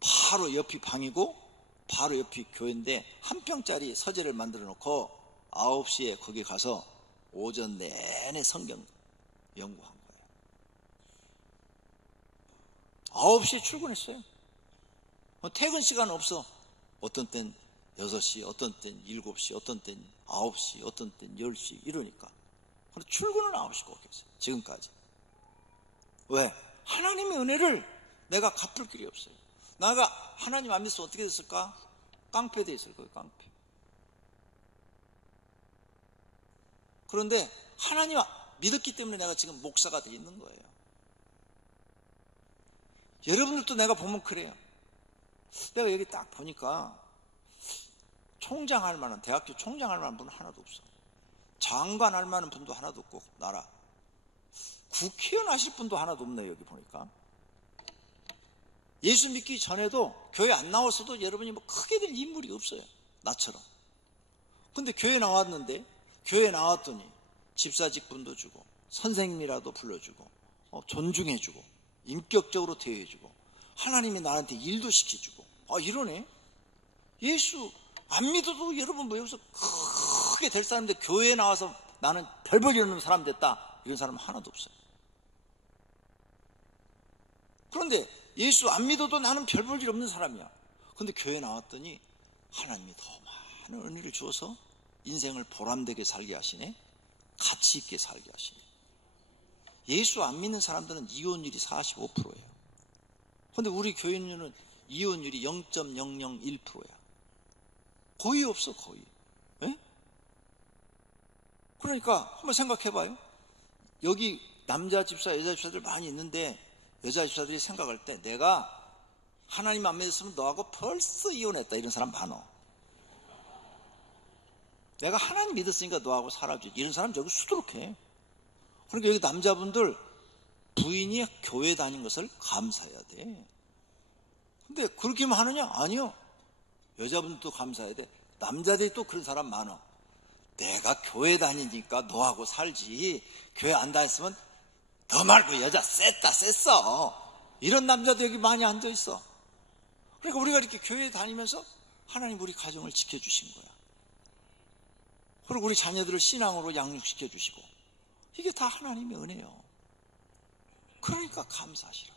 바로 옆이 방이고 바로 옆이 교회인데 한 평짜리 서재를 만들어 놓고 9시에 거기 가서 오전 내내 성경 연구한 거예요. 9시에 출근했어요. 퇴근 시간 없어. 어떤 땐 6시, 어떤 땐 7시, 어떤 땐 9시, 어떤 땐 10시 이러니까. 근데 출근은 9시 꼭 했어요. 지금까지. 왜? 하나님의 은혜를 내가 갚을 길이 없어요. 내가 하나님 안 믿어서 어떻게 됐을까? 깡패돼 있을 거예요. 깡패. 그런데 하나님 믿었기 때문에 내가 지금 목사가 돼 있는 거예요. 여러분들도 내가 보면 그래요. 내가 여기 딱 보니까 총장 할 만한, 대학교 총장 할 만한 분은 하나도 없어. 장관 할 만한 분도 하나도 없고, 나라. 국회의원 하실 분도 하나도 없네요, 여기 보니까. 예수 믿기 전에도 교회 안 나왔어도 여러분이 뭐 크게 될 인물이 없어요. 나처럼. 근데 교회 나왔는데, 교회 나왔더니 집사직 분도 주고, 선생님이라도 불러주고, 존중해주고, 인격적으로 대해주고, 하나님이 나한테 일도 시켜주고, 이러네. 예수 안 믿어도 여러분 뭐 여기서 크게 될 사람인데 교회에 나와서 나는 별 볼 일 없는 사람 됐다. 이런 사람은 하나도 없어요. 그런데 예수 안 믿어도 나는 별 볼 일 없는 사람이야. 그런데 교회에 나왔더니 하나님이 더 많은 은혜를 주어서 인생을 보람되게 살게 하시네. 가치 있게 살게 하시네. 예수 안 믿는 사람들은 이혼율이 45%예요. 그런데 우리 교인들은 이혼율이 0.001%야. 거의 없어, 거의. 에? 그러니까 한번 생각해봐요. 여기 남자 집사, 여자 집사들 많이 있는데 여자 집사들이 생각할 때 내가 하나님 안 믿었으면 너하고 벌써 이혼했다 이런 사람 많어. 내가 하나님 믿었으니까 너하고 살아주지. 이런 사람 저기 수두룩해. 그러니까 여기 남자분들 부인이 교회 다닌 것을 감사해야 돼. 근데 그렇게만 하느냐? 아니요. 여자분들도 감사해야 돼. 남자들이 또 그런 사람 많아. 내가 교회 다니니까 너하고 살지. 교회 안 다녔으면 너 말고 여자 셌어. 이런 남자도 여기 많이 앉아있어. 그러니까 우리가 이렇게 교회 다니면서 하나님 우리 가정을 지켜주신 거야. 그리고 우리 자녀들을 신앙으로 양육시켜주시고 이게 다 하나님의 은혜예요. 그러니까 감사하시라.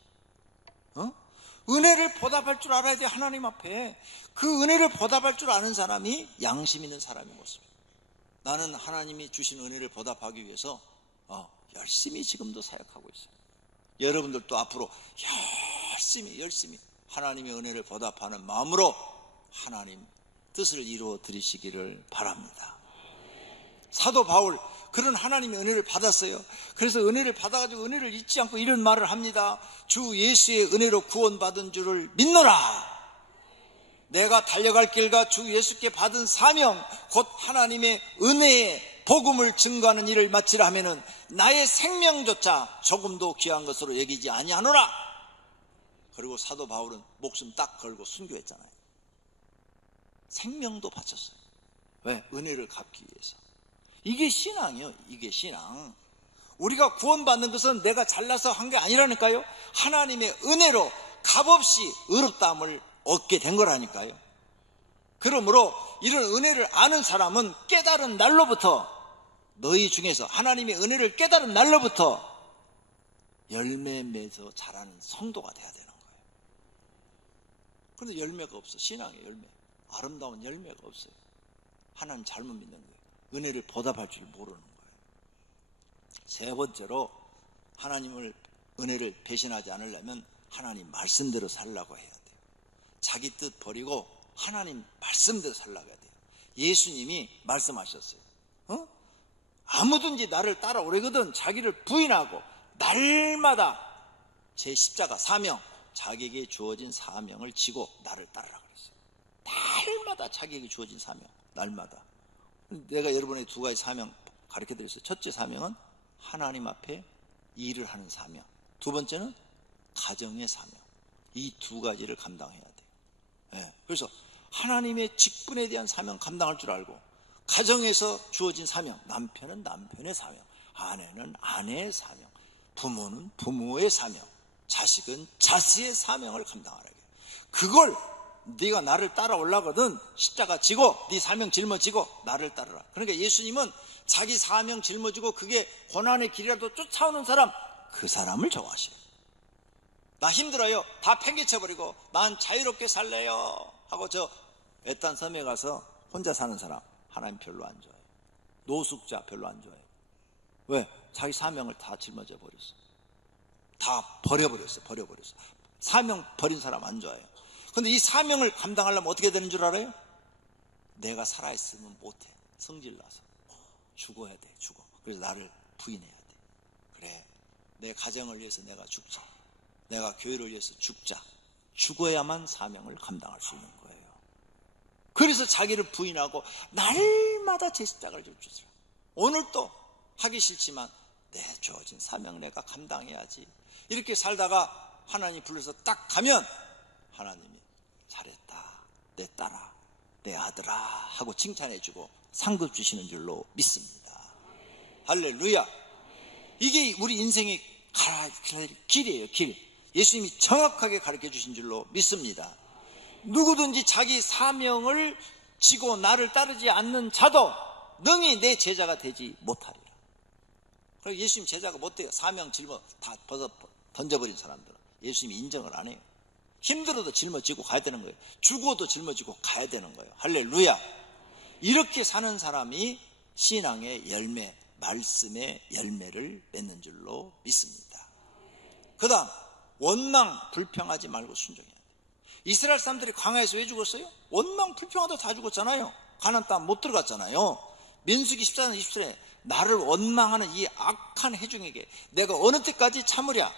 은혜를 보답할 줄 알아야 돼. 하나님 앞에 그 은혜를 보답할 줄 아는 사람이 양심 있는 사람인 것입니다. 나는 하나님이 주신 은혜를 보답하기 위해서 열심히 지금도 사역하고 있어요. 여러분들도 앞으로 열심히 하나님의 은혜를 보답하는 마음으로 하나님 뜻을 이루어 드리시기를 바랍니다. 사도 바울 그런 하나님의 은혜를 받았어요. 그래서 은혜를 받아가지고 은혜를 잊지 않고 이런 말을 합니다. 주 예수의 은혜로 구원받은 줄을 믿노라. 내가 달려갈 길과 주 예수께 받은 사명, 곧 하나님의 은혜의 복음을 증거하는 일을 마치라 하면은 나의 생명조차 조금도 귀한 것으로 여기지 아니하노라. 그리고 사도 바울은 목숨 딱 걸고 순교했잖아요. 생명도 바쳤어요. 왜? 은혜를 갚기 위해서. 이게 신앙이에요. 이게 신앙. 우리가 구원받는 것은 내가 잘나서 한 게 아니라니까요. 하나님의 은혜로 값없이 의롭다함을 얻게 된 거라니까요. 그러므로 이런 은혜를 아는 사람은 깨달은 날로부터, 너희 중에서 하나님의 은혜를 깨달은 날로부터 열매 맺어 자라는 성도가 돼야 되는 거예요. 그런데 열매가 없어. 신앙의 열매, 아름다운 열매가 없어요. 하나님 잘못 믿는 거예요. 은혜를 보답할 줄 모르는 거예요. 세 번째로, 하나님을 은혜를 배신하지 않으려면 하나님 말씀대로 살라고 해야 돼요. 자기 뜻 버리고 하나님 말씀대로 살라고 해야 돼요. 예수님이 말씀하셨어요. 아무든지 나를 따라오려거든 자기를 부인하고 날마다 제 십자가 사명, 자기에게 주어진 사명을 지고 나를 따르라 그랬어요. 날마다 자기에게 주어진 사명, 날마다. 내가 여러분에게 두 가지 사명 가르쳐드렸어요. 첫째 사명은 하나님 앞에 일을 하는 사명, 두 번째는 가정의 사명. 이 두 가지를 감당해야 돼요. 네. 그래서 하나님의 직분에 대한 사명 감당할 줄 알고, 가정에서 주어진 사명, 남편은 남편의 사명, 아내는 아내의 사명, 부모는 부모의 사명, 자식은 자식의 사명을 감당하라고 해요. 그걸 네가 나를 따라오려거든 십자가 지고 네 사명 짊어지고 나를 따르라. 그러니까 예수님은 자기 사명 짊어지고 그게 고난의 길이라도 쫓아오는 사람, 그 사람을 좋아하셔요. 나 힘들어요, 다 팽개쳐버리고 난 자유롭게 살래요 하고 저 외딴 섬에 가서 혼자 사는 사람 하나님 별로 안 좋아해요. 노숙자 별로 안 좋아해요. 왜? 자기 사명을 다 짊어져 버렸어. 다 버려버렸어. 사명 버린 사람 안 좋아해요. 근데 이 사명을 감당하려면 어떻게 되는 줄 알아요? 내가 살아있으면 못해. 성질나서 죽어야 돼. 죽어. 그래서 나를 부인해야 돼. 그래, 내 가정을 위해서 내가 죽자, 내가 교회를 위해서 죽자. 죽어야만 사명을 감당할 수 있는 거예요. 그래서 자기를 부인하고 날마다 제 십자가를 질 주세요. 오늘도 하기 싫지만 내 주어진 사명 내가 감당해야지. 이렇게 살다가 하나님 불러서 딱 가면 하나님이 잘했다, 내 딸아, 내 아들아 하고 칭찬해주고 상급 주시는 줄로 믿습니다. 할렐루야. 이게 우리 인생의 길이에요. 길. 예수님이 정확하게 가르쳐 주신 줄로 믿습니다. 누구든지 자기 사명을 지고 나를 따르지 않는 자도 능히 내 제자가 되지 못하리라. 그리고 예수님 제자가 못 돼요. 사명 짊어 다 벗어 던져버린 사람들은 예수님이 인정을 안 해요. 힘들어도 짊어지고 가야 되는 거예요. 죽어도 짊어지고 가야 되는 거예요. 할렐루야. 이렇게 사는 사람이 신앙의 열매, 말씀의 열매를 맺는 줄로 믿습니다. 그 다음, 원망 불평하지 말고 순종해야 돼요. 이스라엘 사람들이 광야에서 왜 죽었어요? 원망 불평하다 다 죽었잖아요. 가나안 땅 못 들어갔잖아요. 민수기 14장 20절에 나를 원망하는 이 악한 회중에게 내가 어느 때까지 참으랴.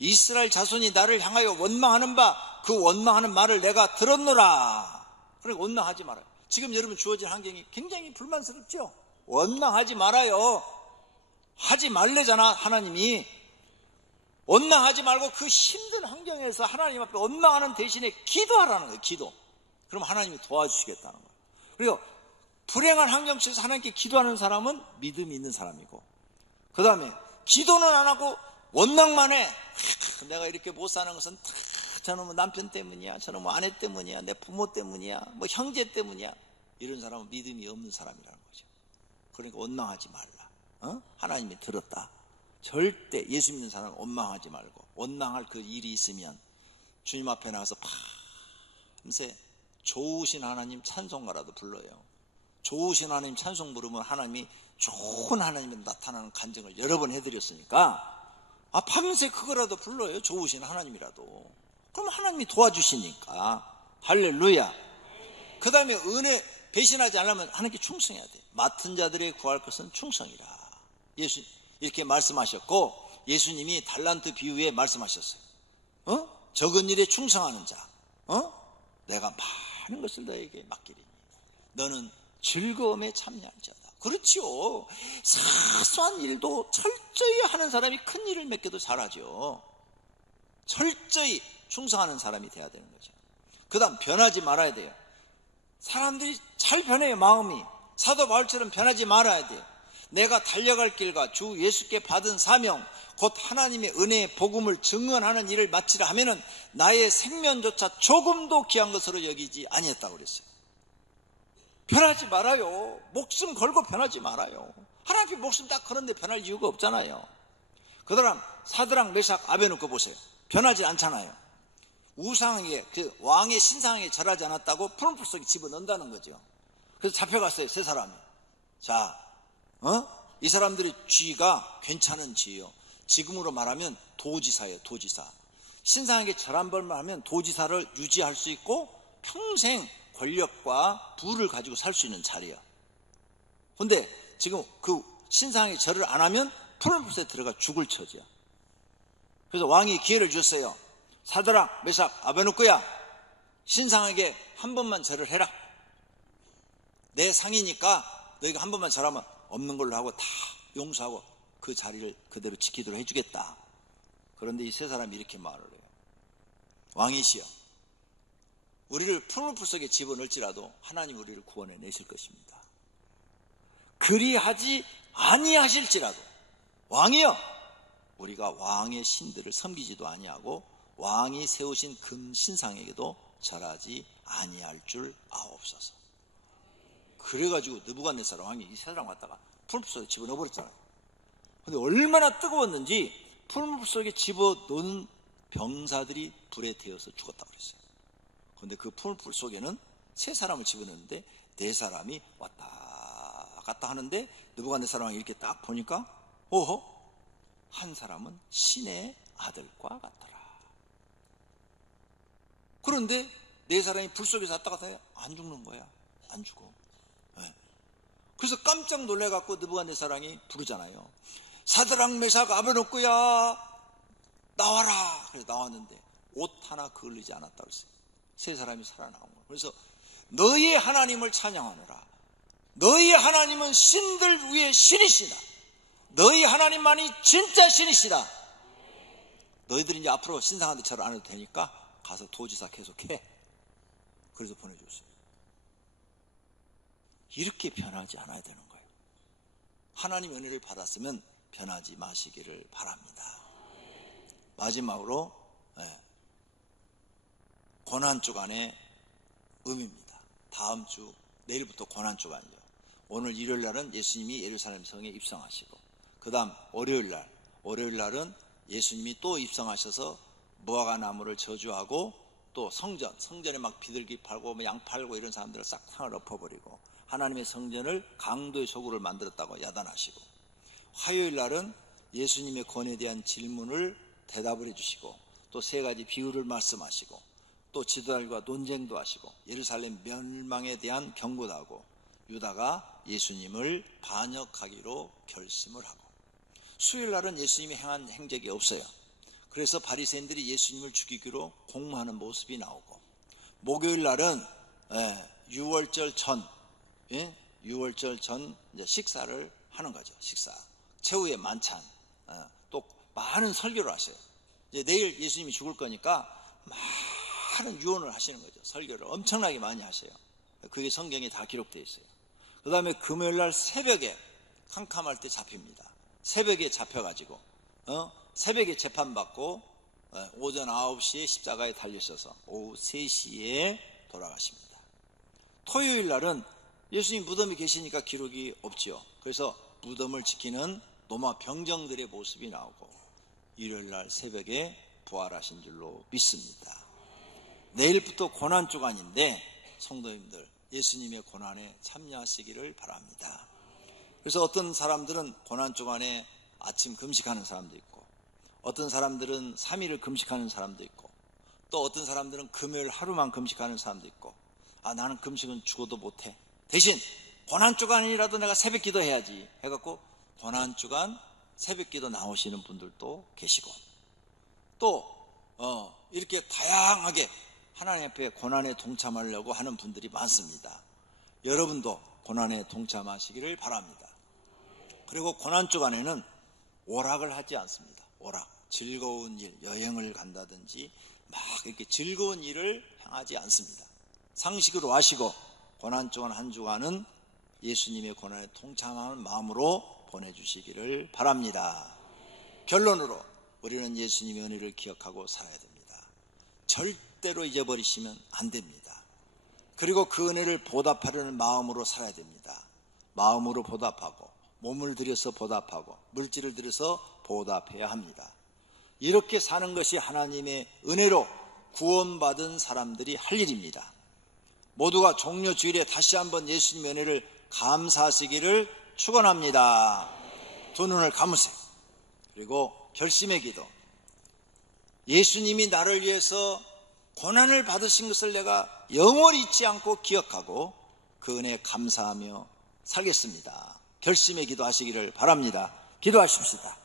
이스라엘 자손이 나를 향하여 원망하는 바 그 원망하는 말을 내가 들었노라. 그러니까 원망하지 말아요. 지금 여러분 주어진 환경이 굉장히 불만스럽죠? 원망하지 말아요. 하지 말래잖아. 하나님이 원망하지 말고 그 힘든 환경에서 하나님 앞에 원망하는 대신에 기도하라는 거예요. 기도. 그럼 하나님이 도와주시겠다는 거예요. 그리고 불행한 환경 속에서 하나님께 기도하는 사람은 믿음이 있는 사람이고, 그 다음에 기도는 안 하고 원망만 해. 내가 이렇게 못 사는 것은 저는 뭐 남편 때문이야, 저는 뭐 아내 때문이야, 내 부모 때문이야, 뭐 형제 때문이야. 이런 사람은 믿음이 없는 사람이라는 거죠. 그러니까 원망하지 말라. 하나님이 들었다. 절대 예수 믿는 사람은 원망하지 말고, 원망할 그 일이 있으면 주님 앞에 나가서 밤새 좋으신 하나님 찬송가라도 불러요. 좋으신 하나님 찬송 부르면 하나님이 좋은 하나님이 나타나는 간증을 여러 번 해드렸으니까 밤새 그거라도 불러요. 좋으신 하나님이라도. 그럼 하나님이 도와주시니까. 할렐루야. 그 다음에 은혜 배신하지 않으면 하나님께 충성해야 돼. 맡은 자들의 구할 것은 충성이라. 이렇게 말씀하셨고, 예수님이 달란트 비유에 말씀하셨어요. 적은 일에 충성하는 자, 내가 많은 것을 너에게 맡기리니 너는 즐거움에 참여할 자다. 그렇지요. 사소한 일도 철저히 하는 사람이 큰 일을 맡겨도 잘하죠. 철저히 충성하는 사람이 돼야 되는 거죠. 그 다음 변하지 말아야 돼요. 사람들이 잘 변해요. 마음이 사도 바울처럼 변하지 말아야 돼요. 내가 달려갈 길과 주 예수께 받은 사명 곧 하나님의 은혜의 복음을 증언하는 일을 마치라 하면은 나의 생면조차 조금도 귀한 것으로 여기지 아니했다고 그랬어요. 변하지 말아요. 목숨 걸고 변하지 말아요. 하나님 목숨 딱 거는데 변할 이유가 없잖아요. 그 다음 사드락 메삭 아베느고 보세요. 변하지 않잖아요. 우상에게, 그 왕의 신상에게 절하지 않았다고 푸른 불 속에 집어넣는다는 거죠. 그래서 잡혀갔어요, 세 사람이. 자, 이 사람들의 쥐가 괜찮은 쥐예요. 지금으로 말하면 도지사예요, 도지사. 신상에게 절 한 번만 하면 도지사를 유지할 수 있고 평생 권력과 부를 가지고 살 수 있는 자리예요. 근데 지금 그 신상에게 절을 안 하면 푸른 불에 들어가 죽을 처지야. 그래서 왕이 기회를 줬어요. 사드락, 메삭, 아베느고야, 신상에게 한 번만 절을 해라. 내 상이니까 너희가 한 번만 절하면 없는 걸로 하고 다 용서하고 그 자리를 그대로 지키도록 해주겠다. 그런데 이 세 사람이 이렇게 말을 해요. 왕이시여, 우리를 푸른 불 속에 집어넣을지라도 하나님 우리를 구원해 내실 것입니다. 그리하지 아니하실지라도 왕이여, 우리가 왕의 신들을 섬기지도 아니하고 왕이 세우신 금신상에게도 절하지 아니할 줄 아옵소서. 그래가지고 느부갓네살 왕이 이 세 사람 갖다가 푸른 불 속에 집어넣어버렸잖아요. 근데 얼마나 뜨거웠는지 푸른 불 속에 집어넣은 병사들이 불에 태워서 죽었다고 그랬어요. 근데 그 푸른 불 속에는 세 사람을 집어넣는데 네 사람이 왔다 갔다 하는데 느부갓네살 왕이 이렇게 딱 보니까 한 사람은 신의 아들과 같더라. 그런데 네 사람이 불 속에서 왔다 갔다 해요. 안 죽는 거야. 안 죽어. 네. 그래서 깜짝 놀래갖고 느부갓네살 왕이 부르잖아요. 사드락 메삭 아베느고야 나와라. 그래서 나왔는데 옷 하나 그을리지 않았다고 했어요. 세 사람이 살아나온 거예요. 그래서 너희의 하나님을 찬양하노라. 너희 하나님은 신들 위에 신이시다. 너희 하나님만이 진짜 신이시다. 너희들이 이제 앞으로 신상한테 절 안 해도 되니까 가서 도지사 계속해. 그래서 보내줬어요. 이렇게 변하지 않아야 되는 거예요. 하나님의 은혜를 받았으면 변하지 마시기를 바랍니다. 마지막으로 고난주간의 의미입니다. 다음 주 내일부터 고난주간이요. 오늘 일요일날은 예수님이 예루살렘 성에 입성하시고, 그 다음 월요일날은 예수님이 또 입성하셔서 무화과 나무를 저주하고 또 성전에 막 비둘기 팔고 양 팔고 이런 사람들을 싹 상을 엎어버리고 하나님의 성전을 강도의 소굴을 만들었다고 야단하시고, 화요일날은 예수님의 권에 대한 질문을 대답을 해주시고 또 세 가지 비유를 말씀하시고 또 지도자들과 논쟁도 하시고 예루살렘 멸망에 대한 경고도 하고 유다가 예수님을 반역하기로 결심을 하고, 수요일날은 예수님이 행한 행적이 없어요. 그래서 바리새인들이 예수님을 죽이기로 공모하는 모습이 나오고, 목요일날은 유월절 전 이제 식사를 하는 거죠. 식사, 최후의 만찬, 또 많은 설교를 하셔요. 이제 내일 예수님이 죽을 거니까 많은 유언을 하시는 거죠. 설교를 엄청나게 많이 하셔요. 그게 성경에 다 기록되어 있어요. 그 다음에 금요일날 새벽에 캄캄할 때 잡힙니다. 새벽에 잡혀가지고 새벽에 재판받고 오전 9시에 십자가에 달리셔서 오후 3시에 돌아가십니다. 토요일날은 예수님 무덤에 계시니까 기록이 없지요. 그래서 무덤을 지키는 노마 병정들의 모습이 나오고, 일요일날 새벽에 부활하신 줄로 믿습니다. 내일부터 고난주간인데 성도님들 예수님의 고난에 참여하시기를 바랍니다. 그래서 어떤 사람들은 고난주간에 아침 금식하는 사람도 있고, 어떤 사람들은 3일을 금식하는 사람도 있고, 또 어떤 사람들은 금요일 하루만 금식하는 사람도 있고, 나는 금식은 죽어도 못해. 대신 고난주간이라도 내가 새벽 기도해야지 해갖고 고난주간 새벽기도 나오시는 분들도 계시고, 또 이렇게 다양하게 하나님 앞에 고난에 동참하려고 하는 분들이 많습니다. 여러분도 고난에 동참하시기를 바랍니다. 그리고 고난주간에는 오락을 하지 않습니다. 오락, 즐거운 일, 여행을 간다든지 막 이렇게 즐거운 일을 행하지 않습니다. 상식으로 하시고 고난주간 한 주간은 예수님의 고난에 동참하는 마음으로 보내주시기를 바랍니다. 결론으로 우리는 예수님의 은혜를 기억하고 살아야 됩니다. 절대로 잊어버리시면 안 됩니다. 그리고 그 은혜를 보답하려는 마음으로 살아야 됩니다. 마음으로 보답하고 몸을 들여서 보답하고 물질을 들여서 보답해야 합니다. 이렇게 사는 것이 하나님의 은혜로 구원받은 사람들이 할 일입니다. 모두가 종려 주일에 다시 한번 예수님의 은혜를 감사하시기를 축원합니다. 두 눈을 감으세요. 그리고 결심의 기도. 예수님이 나를 위해서 고난을 받으신 것을 내가 영원히 잊지 않고 기억하고 그 은혜에 감사하며 살겠습니다. 결심의 기도 하시기를 바랍니다. 기도하십시다.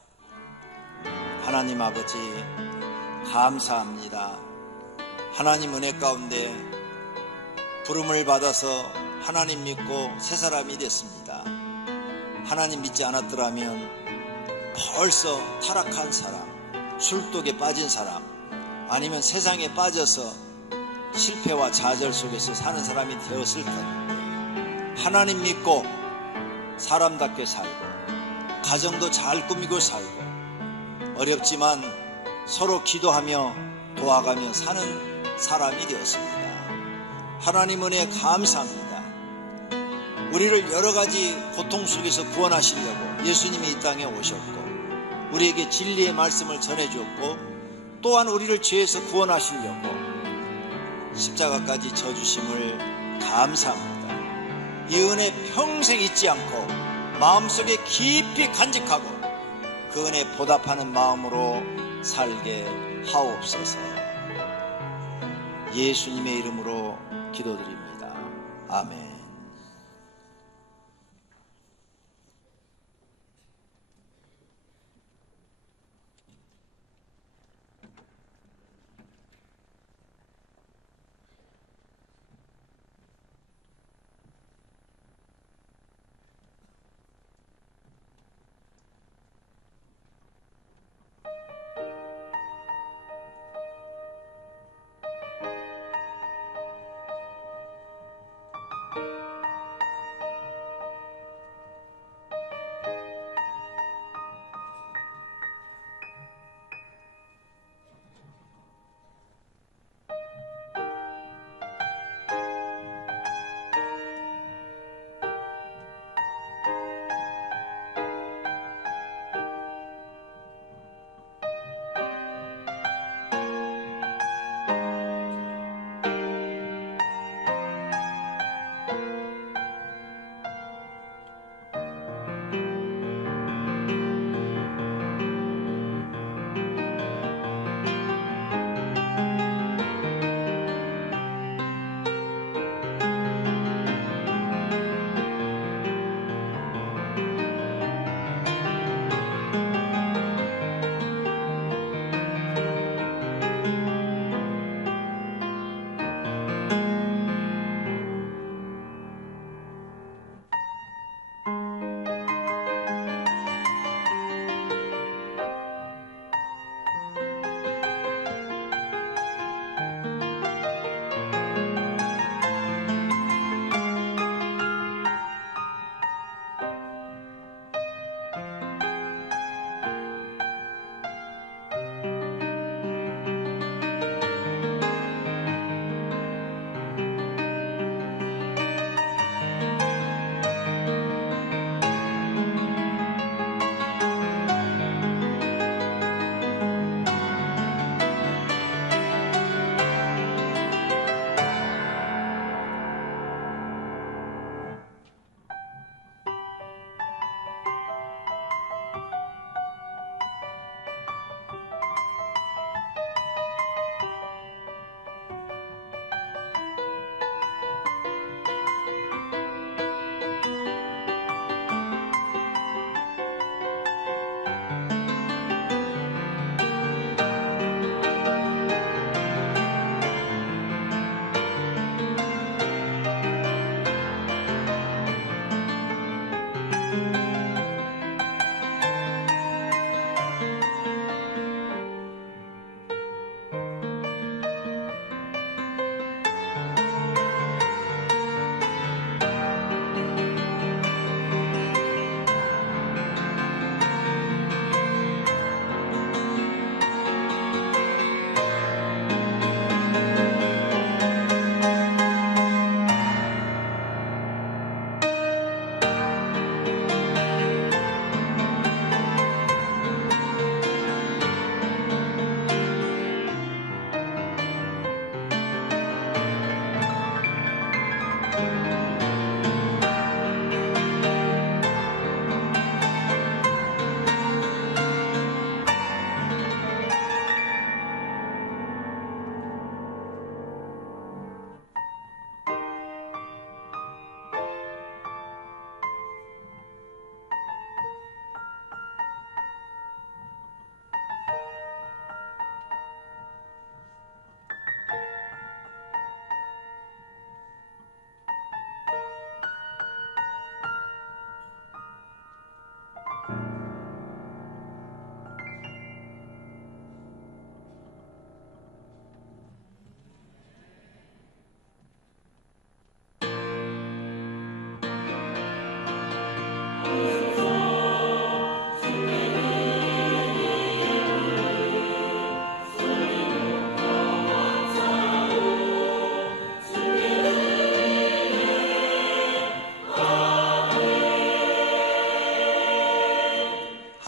하나님 아버지, 감사합니다. 하나님 은혜 가운데 부름을 받아서 하나님 믿고 새 사람이 됐습니다. 하나님 믿지 않았더라면 벌써 타락한 사람, 술독에 빠진 사람, 아니면 세상에 빠져서 실패와 좌절 속에서 사는 사람이 되었을 텐데, 하나님 믿고 사람답게 살고 가정도 잘 꾸미고 살고 어렵지만 서로 기도하며 도와가며 사는 사람이 되었습니다. 하나님 은혜에 감사합니다. 우리를 여러 가지 고통 속에서 구원하시려고 예수님이 이 땅에 오셨고 우리에게 진리의 말씀을 전해주었고 또한 우리를 죄에서 구원하시려고 십자가까지 져주심을 감사합니다. 이 은혜 평생 잊지 않고 마음속에 깊이 간직하고 그 은혜 보답하는 마음으로 살게 하옵소서. 예수님의 이름으로 기도드립니다. 아멘.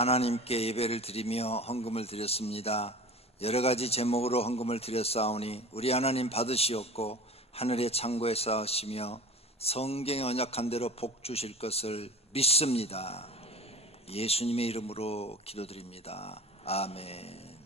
하나님께 예배를 드리며 헌금을 드렸습니다. 여러 가지 제목으로 헌금을 드렸사오니 우리 하나님 받으시옵고 하늘의 창고에 쌓으시며 성경에 언약한 대로 복 주실 것을 믿습니다. 예수님의 이름으로 기도드립니다. 아멘.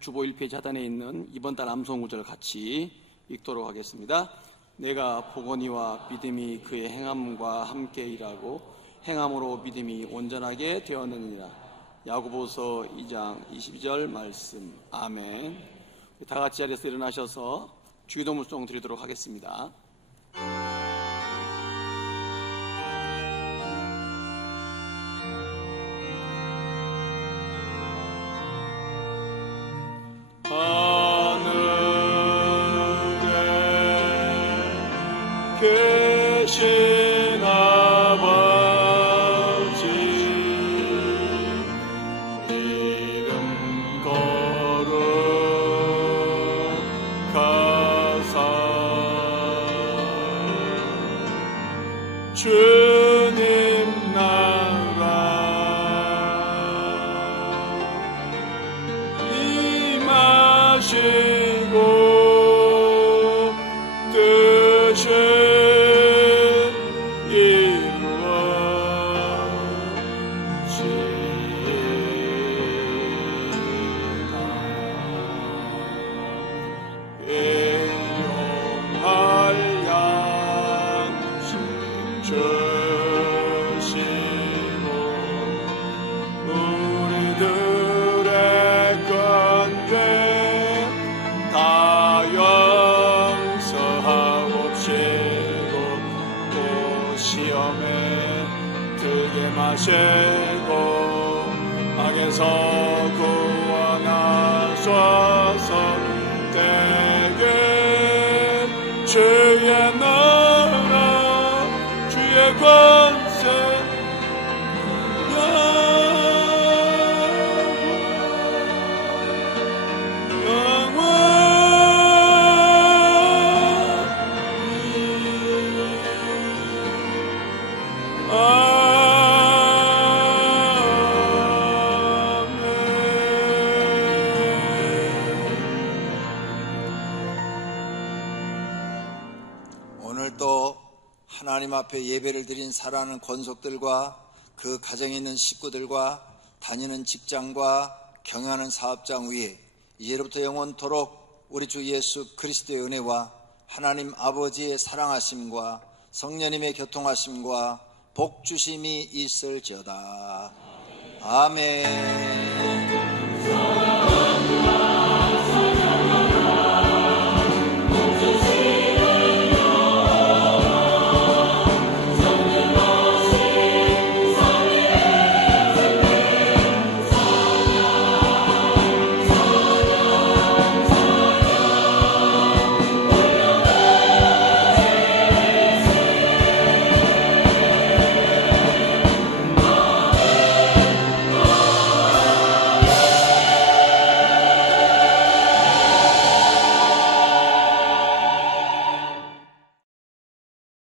주보 1페이지 하단에 있는 이번 달 암송 구절을 같이 읽도록 하겠습니다. 내가 보거니와 믿음이 그의 행함과 함께 일하고 행함으로 믿음이 온전하게 되었느니라. 야고보서 2장 22절 말씀. 아멘. 다 같이 자리에서 일어나셔서 주기도문송 드리도록 하겠습니다. 계신 아버지 이름 거룩하사 주님 나라 임하시고 뜻을 마시고 악에서 구원하소서. 때에 주의 나라 주의 권세 오늘도 하나님 앞에 예배를 드린 사랑하는 권속들과 그 가정에 있는 식구들과 다니는 직장과 경영하는 사업장 위에 이제로부터 영원토록 우리 주 예수 그리스도의 은혜와 하나님 아버지의 사랑하심과 성령님의 교통하심과 복주심이 있을지어다. 아멘.